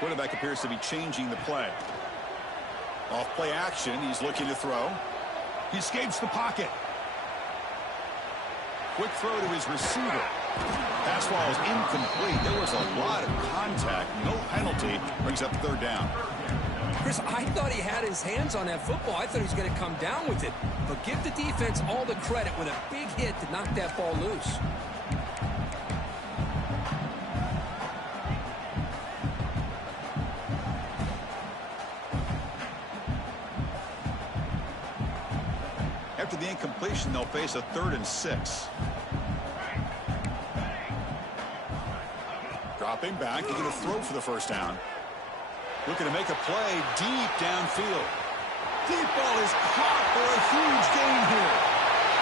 Quarterback appears to be changing the play. Off play action, he's looking to throw. He escapes the pocket. Quick throw to his receiver. Pass ball is incomplete. There was a lot of contact. No penalty. Brings up third down. Chris, I thought he had his hands on that football. I thought he was going to come down with it. But give the defense all the credit with a big hit to knock that ball loose. After the incompletion, they'll face a 3rd and 6. Dropping back, he's going to throw for the first down. Looking to make a play deep downfield. Deep ball is caught for a huge gain here.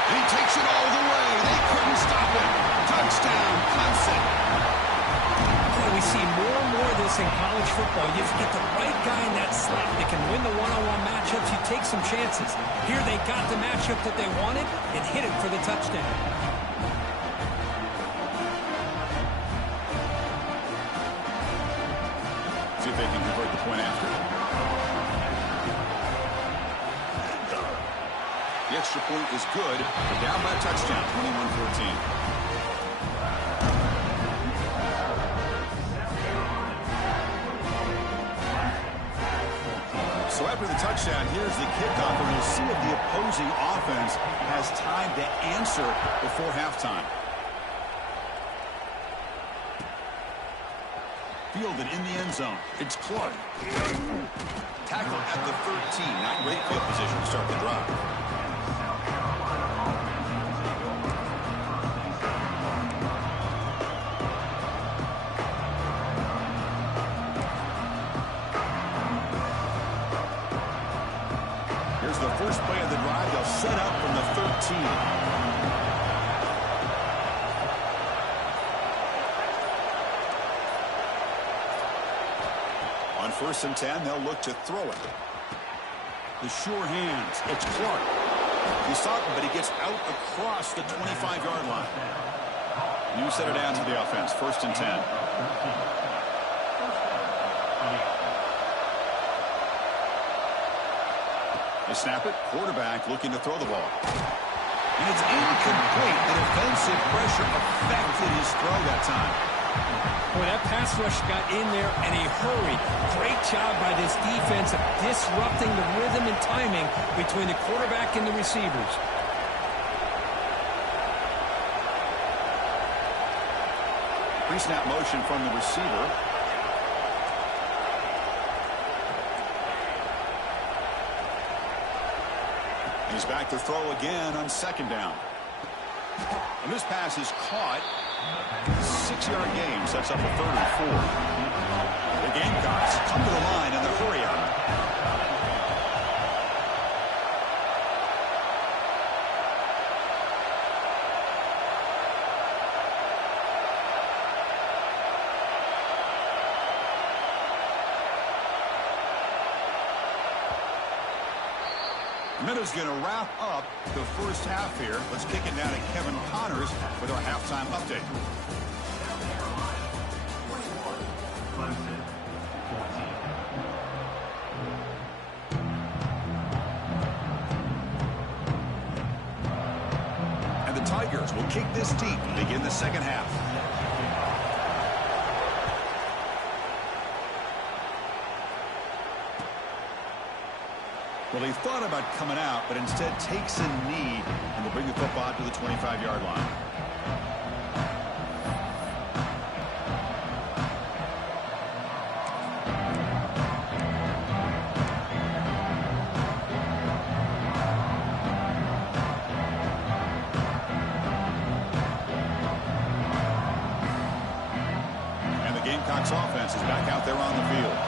And he takes it all the way. They couldn't stop him. Touchdown, Clemson. Boy, we see more and more of this in college football. You get the right guy in that slot that can win the one-on-one matchups. You take some chances. Here they got the matchup that they wanted and hit it for the touchdown. See if they can convert the point after. The extra point is good. They're down by a touchdown, 21-14. So after the touchdown, here's the kickoff, and we'll see if the opposing offense has time to answer before halftime. Fielded in the end zone. It's Clark. Tackle at the 13. Not great field position to start the drive. Here's the first play of the drive. They'll set up from the 13. On 1st and 10, they'll look to throw it. The sure hands. It's Clark. He stopped him, but he gets out across the 25-yard line. You set it down to the offense. 1st and 10. They snap it. Quarterback looking to throw the ball. And it's incomplete. The defensive pressure affected his throw that time. Boy, that pass rush got in there in a hurry. Great job by this defense of disrupting the rhythm and timing between the quarterback and the receivers. Pre-snap motion from the receiver. He's back to throw again on 2nd down. And this pass is caught. 6-yard gain sets up a 3rd and 4. The Gamecocks come to the line in the hurry up. Minutes going to wrap up the first half here. Let's kick it down to Kevin Connors with our halftime update. And the Tigers will kick this deep and begin the second half. Well, he thought about coming out, but instead takes a knee and will bring the football to the 25-yard line. And the Gamecocks offense is back out there on the field.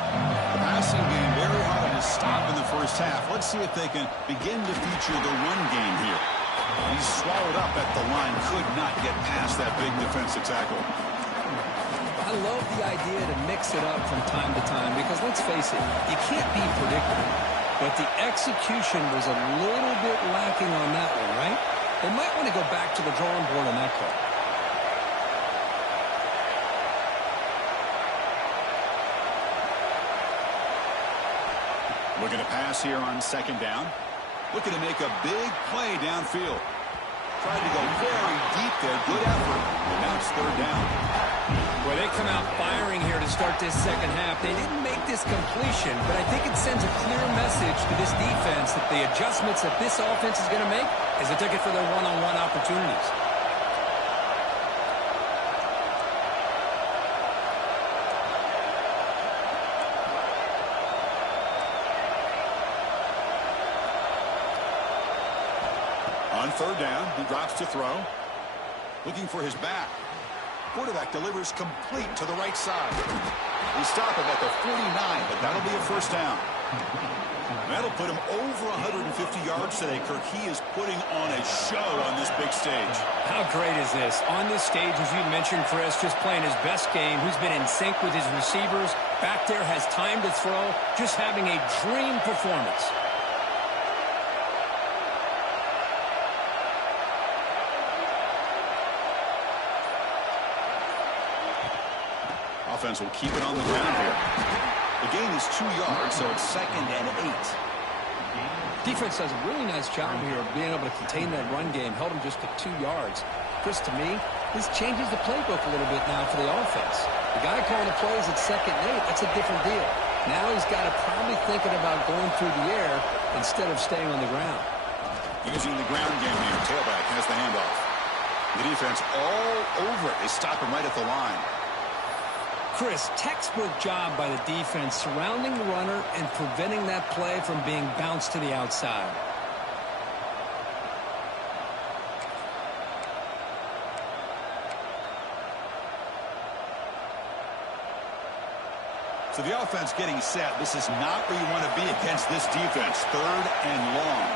The passing game very hard to stop in the first half. Let's see if they can begin to feature the run game here. He's swallowed up at the line. Could not get past that big defensive tackle. I love the idea to mix it up from time to time because, let's face it, you can't be predictable. But the execution was a little bit lacking on that one, right? They might want to go back to the drawing board on that call. Looking to pass here on second down. Looking to make a big play downfield. Tried to go very deep there. Good effort. And now it's third down. Well, they come out firing here to start this second half. They didn't make this completion, but I think it sends a clear message to this defense that the adjustments that this offense is going to make is a ticket for their one-on-one opportunities. On third down, he drops to throw. Looking for his back. Quarterback delivers complete to the right side. We stop him at the 49, but that'll be a first down. That'll put him over 150 yards today, Kirk. He is putting on a show on this big stage. How great is this? On this stage, as you mentioned, Chris, just playing his best game. Who's been in sync with his receivers. Back there has time to throw. Just having a dream performance. Offense will keep it on the ground here. The gain is 2 yards, so it's 2nd and 8. Defense does a really nice job here of being able to contain that run game. Held him just to 2 yards. Chris, to me, this changes the playbook a little bit now for the offense. The guy calling the plays at 2nd and 8, that's a different deal. Now he's got to probably thinking about going through the air instead of staying on the ground. Using the ground game here. Tailback has the handoff. The defense all over it. They stop him right at the line. Chris, textbook job by the defense surrounding the runner and preventing that play from being bounced to the outside. So the offense getting set. This is not where you want to be against this defense. 3rd and long.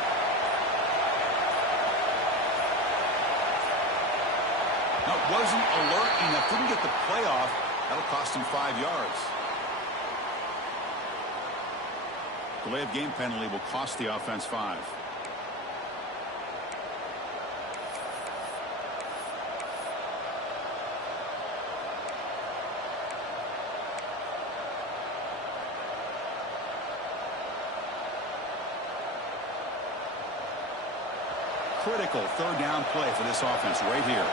Now, wasn't alert enough. Didn't get the play off. That'll cost him 5 yards. Delay of game penalty will cost the offense 5. Critical 3rd down play for this offense right here.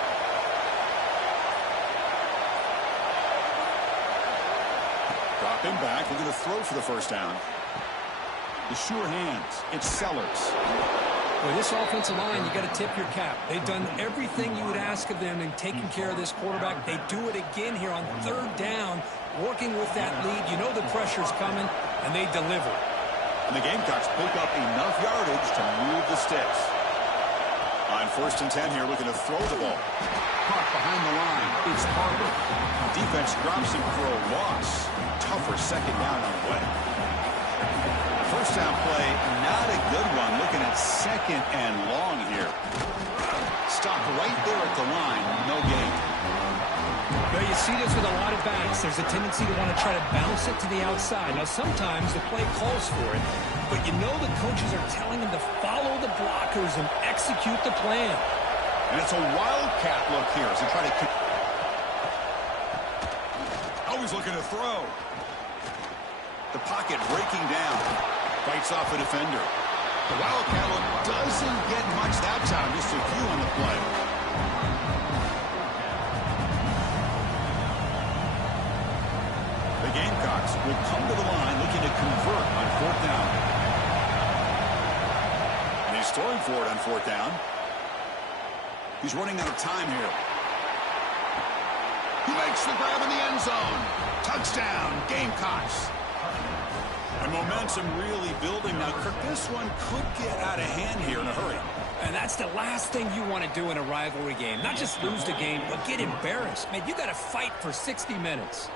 Dropping back, looking to throw for the first down. The sure hands. It's Sellers. With this offensive line, you got to tip your cap. They've done everything you would ask of them in taking care of this quarterback. They do it again here on 3rd down, working with that lead. You know the pressure's coming, and they deliver. And the Gamecocks pick up enough yardage to move the sticks. On 1st and 10 here, looking to throw the ball. Caught behind the line. It's Harper. Defense drops him for a loss. Tougher 2nd down on the way. First down play, not a good one. Looking at 2nd and long here. Stopped right there at the line. No gain. Well, you see this with a lot of backs. There's a tendency to want to try to bounce it to the outside. Now, sometimes the play calls for it, but you know the coaches are telling them to follow the blockers and execute the plan. And it's a wildcat look here as they try to... Always looking to throw. The pocket breaking down. Fights off a defender. The wildcat look doesn't get much that time. Just a few on the play. The Gamecocks will come to the line looking to convert on 4th down. And he's throwing for it on 4th down. He's running out of time here. He makes the grab in the end zone. Touchdown, Gamecocks. And momentum really building now. Kirk, this one could get out of hand here in a hurry. And that's the last thing you want to do in a rivalry game. Not just lose the game, but get embarrassed. Man, you got to fight for 60 minutes.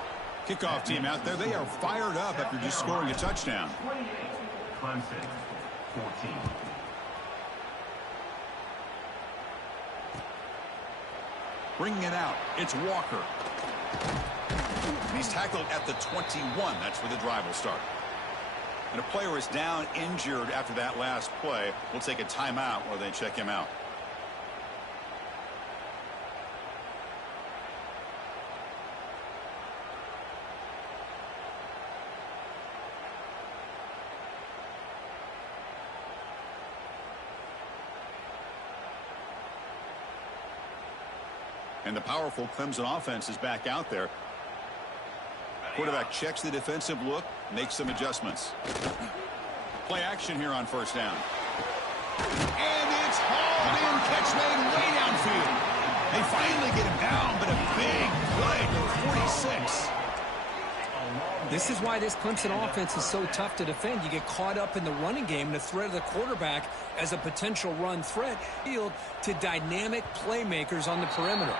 Kickoff team out there. They are fired up after just scoring a touchdown. Clemson, 14. Bringing it out. It's Walker. He's tackled at the 21. That's where the drive will start. And a player is down injured after that last play. We'll take a timeout while they check him out. And the powerful Clemson offense is back out there. Quarterback checks the defensive look, makes some adjustments. Play action here on first down. And it's hauled in. Catch made way downfield. They finally get him down, but a big play to 46. This is why this Clemson offense is so tough to defend. You get caught up in the running game and the threat of the quarterback as a potential run threat field to dynamic playmakers on the perimeter.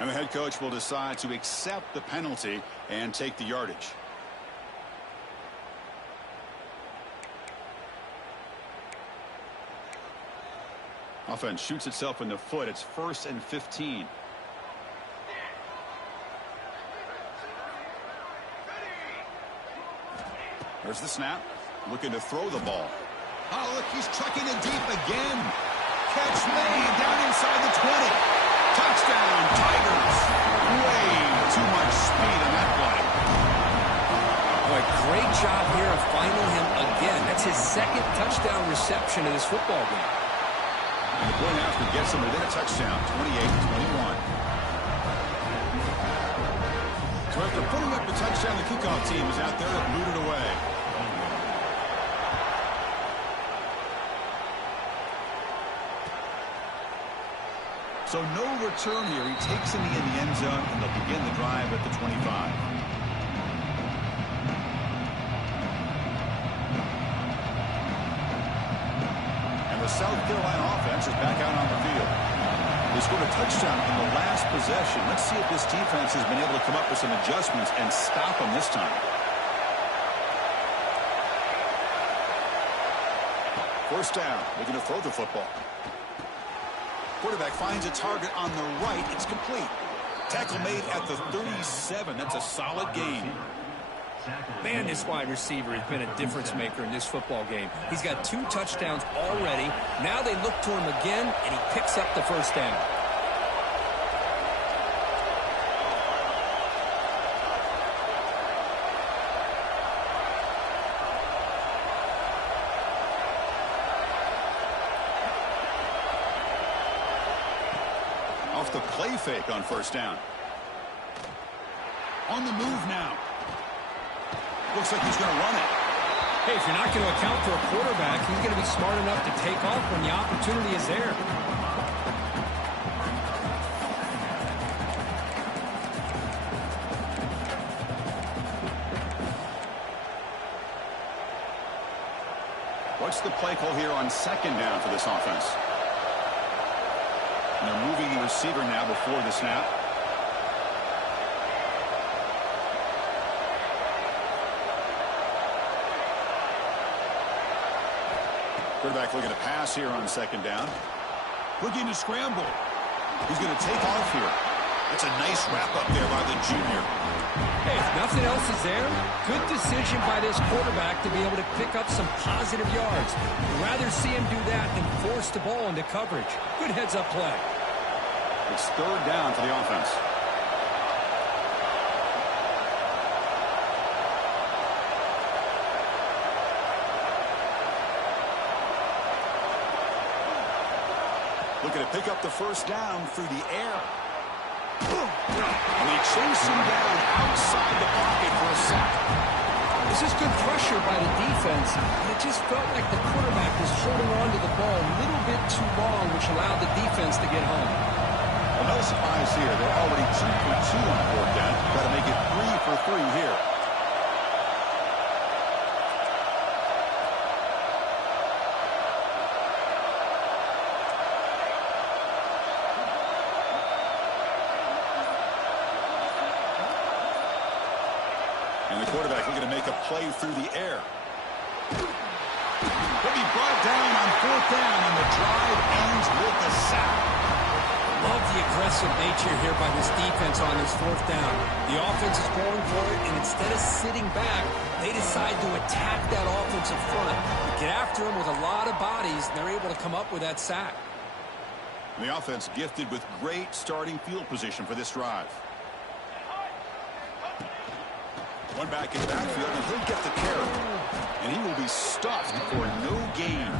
And the head coach will decide to accept the penalty and take the yardage. Offense shoots itself in the foot. It's 1st and 15. There's the snap. Looking to throw the ball. Oh, look, he's trucking it deep again. Catch made down inside the 20. Touchdown, Tigers. Way too much speed on that play. Boy, great job here of finding him again. That's his 2nd touchdown reception of this football game. And the point after gets him within a touchdown, 28-21. So after putting up the touchdown, the kickoff team is out there to boot it away. So no return here. He takes it in the end zone, and they'll begin the drive at the 25. And the South Carolina offense is back out on the field. They scored a touchdown in the last possession. Let's see if this defense has been able to come up with some adjustments and stop them this time. First down. Looking to throw the football. Quarterback finds a target on the right. It's complete. Tackle made at the 37. That's a solid gain. Man, this wide receiver has been a difference maker in this football game. He's got 2 touchdowns already. Now they look to him again, and he picks up the first down. Off the play fake on first down. On the move now. Looks like he's going to run it. Hey, if you're not going to account for a quarterback, he's going to be smart enough to take off when the opportunity is there. What's the play call here on 2nd down for this offense? And they're moving the receiver now before the snap. Quarterback looking to pass here on 2nd down. Looking to scramble. He's going to take off here. That's a nice wrap up there by the junior. Hey, if nothing else is there, good decision by this quarterback to be able to pick up some positive yards. I'd rather see him do that than force the ball into coverage. Good heads-up play. It's 3rd down for the offense. Looking to pick up the first down through the air. And they chase him down outside the pocket for a sack. This is good pressure by the defense. It just felt like the quarterback was holding on to the ball a little bit too long, which allowed the defense to get home. Well, no surprise here. They're already 2 for 2 on 4th down. Got to make it 3 for 3 here. And the quarterback looking to make a play through the air. He'll be brought down on 4th down, and the drive ends with a sack. Love the aggressive nature here by this defense on this 4th down. The offense is going for it, and instead of sitting back, they decide to attack that offensive front. Get after them with a lot of bodies, and they're able to come up with that sack. The offense gifted with great starting field position for this drive. One back in the backfield, and he'll get the carry. And he will be stuffed for no gain.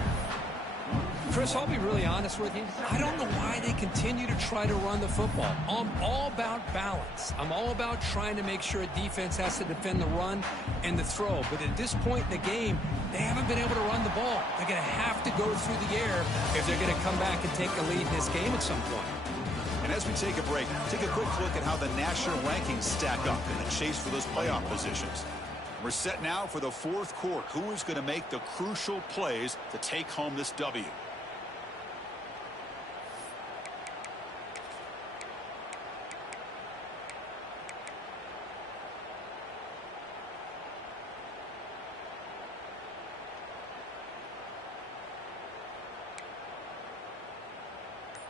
Chris, I'll be really honest with you. I don't know why they continue to try to run the football. I'm all about balance. I'm all about trying to make sure a defense has to defend the run and the throw. But at this point in the game, they haven't been able to run the ball. They're going to have to go through the air if they're going to come back and take a lead in this game at some point. And as we take a break, take a quick look at how the national rankings stack up in the chase for those playoff positions. We're set now for the fourth quarter. Who is going to make the crucial plays to take home this W?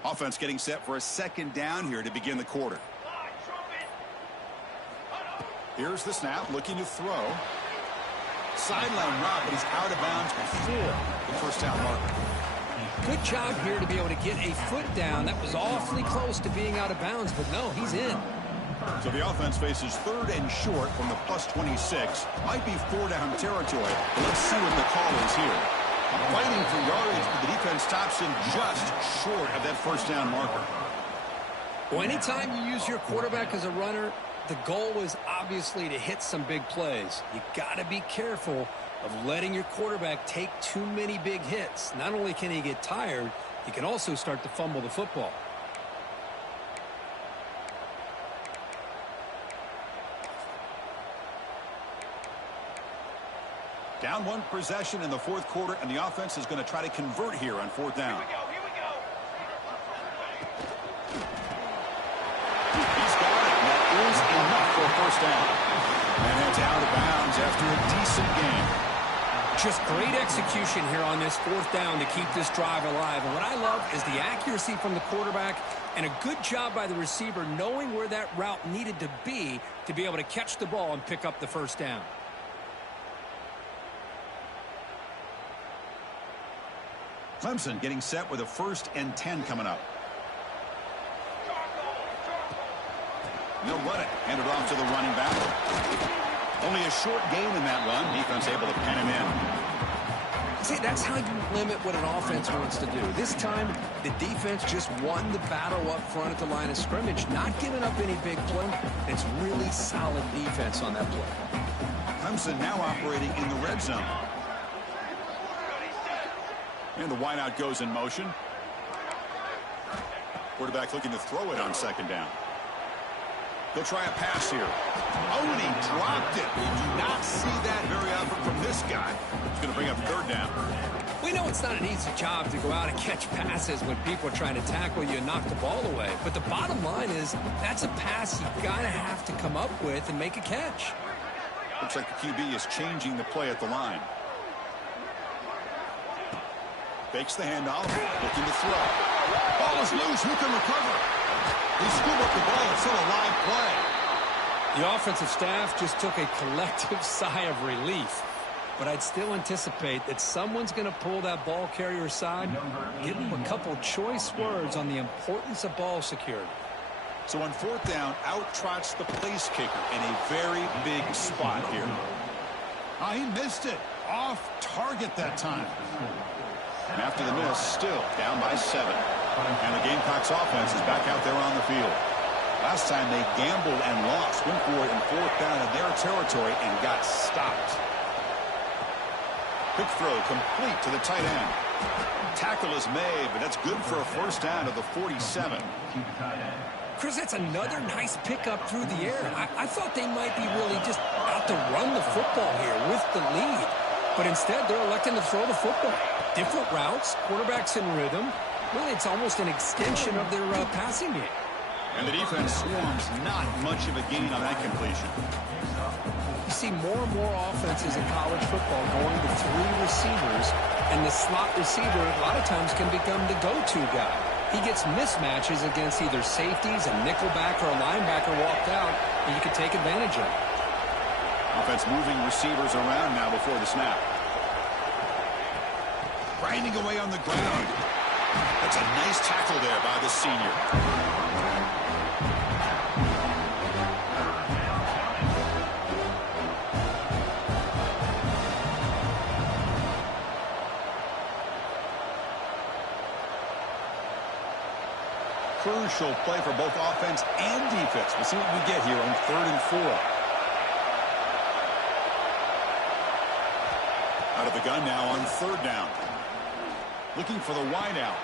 Offense getting set for a second down here to begin the quarter. Here's the snap, looking to throw. Sideline route, but he's out of bounds before the first down marker. Good job here to be able to get a foot down. That was awfully close to being out of bounds, but no, he's in. So the offense faces third and short from the plus 26. Might be 4-down territory, but let's see what the call is here. Fighting for yardage, but the defense stops him just short of that first down marker. Well, anytime you use your quarterback as a runner, the goal is obviously to hit some big plays. You got to be careful of letting your quarterback take too many big hits. Not only can he get tired, he can also start to fumble the football. Down one possession in the fourth quarter, and the offense is going to try to convert here on fourth down. Here we go. He's got it. That is enough for a first down. And it's out of bounds after a decent game. Just great execution here on this fourth down to keep this drive alive. And what I love is the accuracy from the quarterback and a good job by the receiver knowing where that route needed to be able to catch the ball and pick up the first down. Clemson getting set with a 1st and 10 coming up. They'll run it. Hand it off to the running back. Only a short gain in that run. Defense able to pen him in. See, that's how you limit what an offense wants to do. This time, the defense just won the battle up front at the line of scrimmage, not giving up any big play. It's really solid defense on that play. Clemson now operating in the red zone. And the wideout goes in motion. Quarterback looking to throw it on second down. He'll try a pass here. Oh, and he dropped it. We do not see that very often from this guy. He's going to bring up third down. We know it's not an easy job to go out and catch passes when people are trying to tackle you and knock the ball away. But the bottom line is that's a pass you got to have to come up with and make a catch. Looks like the QB is changing the play at the line. Fakes the handoff, looking to throw. Ball is loose. Who can recover? He scooped up the ball. It's still a live play. The offensive staff just took a collective sigh of relief. But I'd still anticipate that someone's going to pull that ball carrier aside, give him a couple choice words on the importance of ball security. So on fourth down, out trots the place kicker in a very big spot here. He missed it. Off target that time. And after the miss, still down by 7. And the Gamecocks offense is back out there on the field. Last time they gambled and lost. Went for it in fourth down in their territory and got stopped. Quick throw complete to the tight end. Tackle is made, but that's good for a first down to the 47. Chris, that's another nice pickup through the air. I thought they might be really just out to run the football here with the lead. But instead, they're electing to throw the football. Different routes, quarterbacks in rhythm. Really, it's almost an extension of their passing game. And the defense swarms not much of a gain on that completion. You see more and more offenses in college football going to 3 receivers, and the slot receiver a lot of times can become the go-to guy. He gets mismatches against either safeties, a nickelback, or a linebacker walked out, and you can take advantage of it. Offense moving receivers around now before the snap. Grinding away on the ground. That's a nice tackle there by the senior. crucial play for both offense and defense. We'll see what we get here on 3rd and 4. Out of the gun now on 3rd down. Looking for the wide out.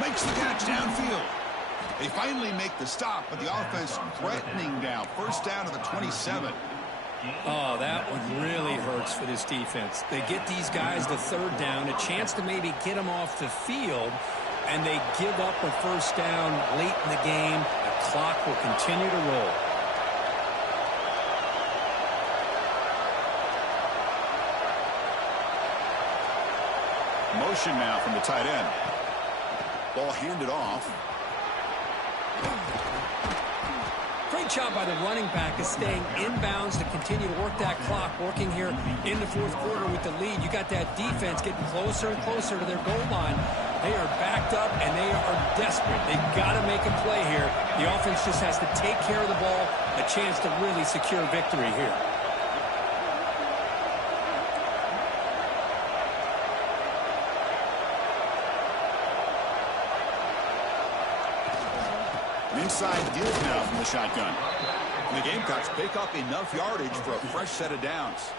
Makes the catch downfield. They finally make the stop, but the offense threatening down. 1st down to the 27. Oh, that one really hurts for this defense. They get these guys to 3rd down, a chance to maybe get them off the field, and they give up a 1st down late in the game. The clock will continue to roll. Motion now from the tight end. Ball handed off. Great job by the running back is staying inbounds to continue to work that clock, working here in the 4th quarter with the lead. You got that defense getting closer and closer to their goal line. They are backed up, and they are desperate. They've got to make a play here. The offense just has to take care of the ball, a chance to really secure victory here. Inside deal now from the shotgun. And the Gamecocks pick up enough yardage for a fresh set of downs.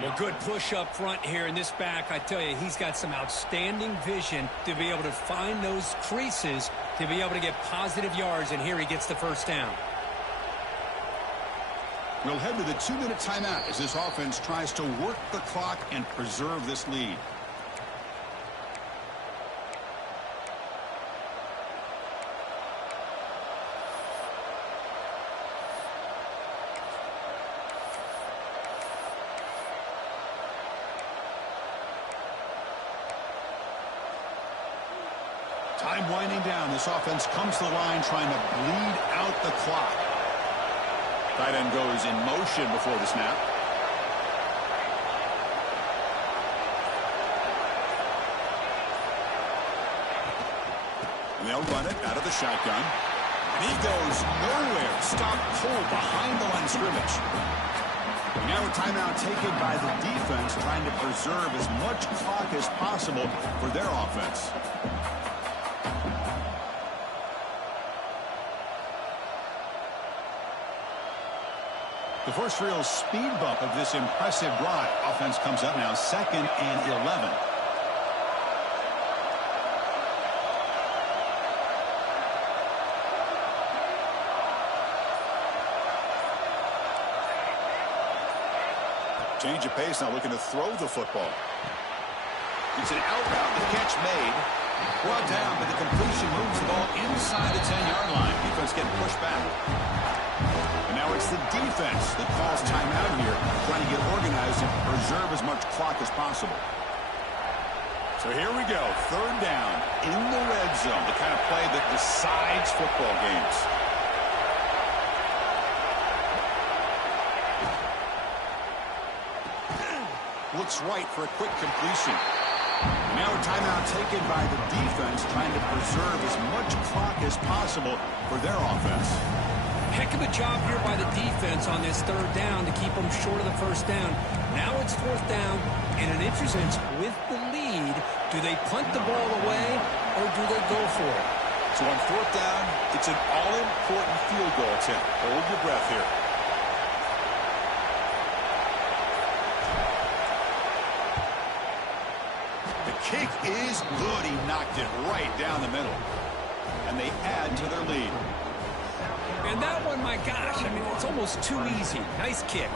Well, good push up front here in this back. I tell you, he's got some outstanding vision to be able to find those creases to be able to get positive yards, and here he gets the 1st down. We'll head to the 2-minute timeout as this offense tries to work the clock and preserve this lead. Time winding down. This offense comes to the line trying to bleed out the clock. Tight end goes in motion before the snap. And they'll run it out of the shotgun. And he goes nowhere. Stop cold behind the line of scrimmage. And now a timeout taken by the defense trying to preserve as much clock as possible for their offense. The first real speed bump of this impressive drive. Offense comes up now 2nd and 11. Change of pace, now looking to throw the football. It's an out route, the catch made. Brought down, but the completion moves the ball inside the 10-yard line. Defense getting pushed back. And now it's the defense that calls timeout here, trying to get organized and preserve as much clock as possible. So here we go, 3rd down in the red zone, the kind of play that decides football games. Looks right for a quick completion. And now a timeout taken by the defense, trying to preserve as much clock as possible for their offense. Heck of a job here by the defense on this 3rd down to keep them short of the 1st down. Now it's 4th down, and an interesting with the lead. Do they punt the ball away, or do they go for it? So on 4th down, it's an all-important field goal attempt. Hold your breath here. The kick is good. He knocked it right down the middle. And they add to their lead. And that one, my gosh, I mean, it's almost too easy. Nice kick.